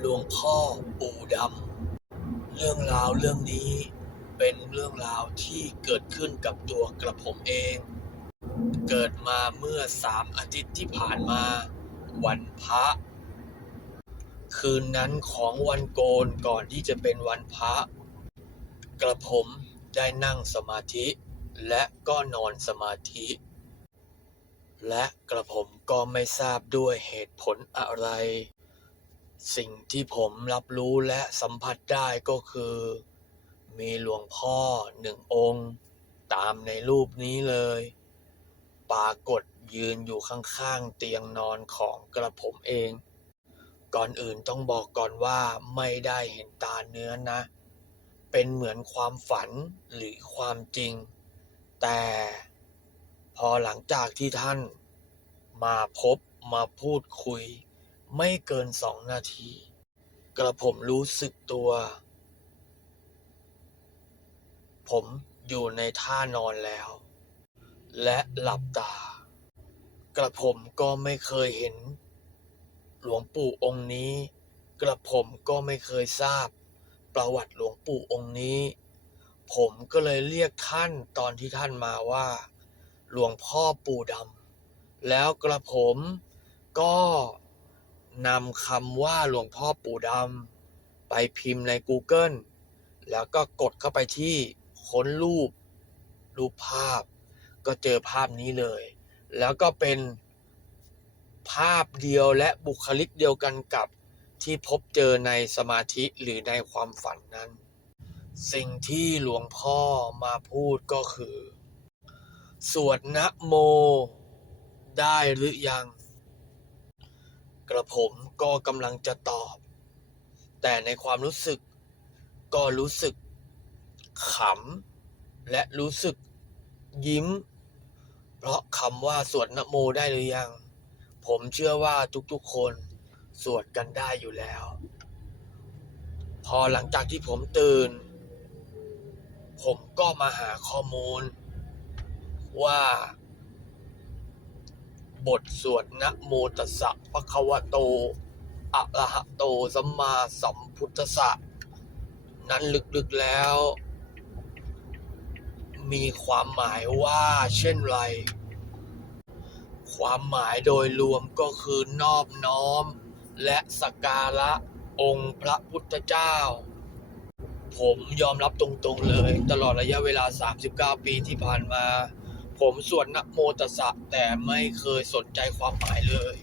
หลวงพ่อปู่ดำ เรื่องราวเรื่องนี้เป็นเรื่องราวที่เกิดขึ้นกับตัวกระผมเอง เกิดมาเมื่อสามอาทิตย์ที่ผ่านมา วันพระ คืนนั้นของวันโกนก่อนที่จะเป็นวันพระ กระผมได้นั่งสมาธิและก็นอนสมาธิ และกระผมก็ไม่ทราบด้วยเหตุผลอะไร สิ่งที่ผมรับรู้และสัมผัสได้ก็คือ มีหลวงพ่อหนึ่งองค์ ตามในรูปนี้เลย ปรากฏยืนอยู่ข้างๆเตียงนอนของกระผมเอง ก่อนอื่นต้องบอกก่อนว่าไม่ได้เห็นตาเนื้อนะ เป็นเหมือนความฝันหรือความจริง แต่พอหลังจากที่ท่านมาพบมาพูดคุย ไม่เกินสองนาที กระผมรู้สึกตัว ผมอยู่ในท่านอนแล้ว และหลับตา กระผมก็ไม่เคยเห็น หลวงปู่องค์นี้ กระผมก็ไม่เคยทราบ ประวัติหลวงปู่องค์นี้ ผมก็เลยเรียกท่านตอนที่ท่านมาว่า หลวงพ่อปู่ดำแล้วกระผมก็ นำคำว่าหลวงพ่อปู่ดำไปพิมพ์ใน Google แล้วก็กดเข้าไปที่ค้นรูป รูปภาพ ก็เจอภาพนี้เลย แล้วก็เป็นภาพเดียวและบุคลิกเดียวกันกับที่พบเจอในสมาธิหรือในความฝันนั้น สิ่งที่หลวงพ่อมาพูดก็คือ สวดนะโมได้หรือยัง กระผมก็กำลังจะตอบ แต่ในความรู้สึกก็รู้สึกขำและรู้สึกยิ้ม เพราะคำว่าสวดนโมได้หรือยัง ผมเชื่อว่าทุกๆคนสวดกันได้อยู่แล้ว พอหลังจากที่ผมตื่น ผมก็มาหาข้อมูลว่า บทสวดนะโมตัสสะปะคะวะโตอะระหะโตสัมมาสัมพุทธัสสะนั้นลึกๆแล้ว มีความหมายว่าเช่นไร ความหมายโดยรวมก็คือนอบน้อม และสักการะองค์พระพุทธเจ้า ผมยอมรับตรงๆเลย ตลอดระยะเวลา 39 ปีที่ผ่านมา ผมสวดนะโมตัสสะ แต่ไม่เคยสนใจความหมายเลย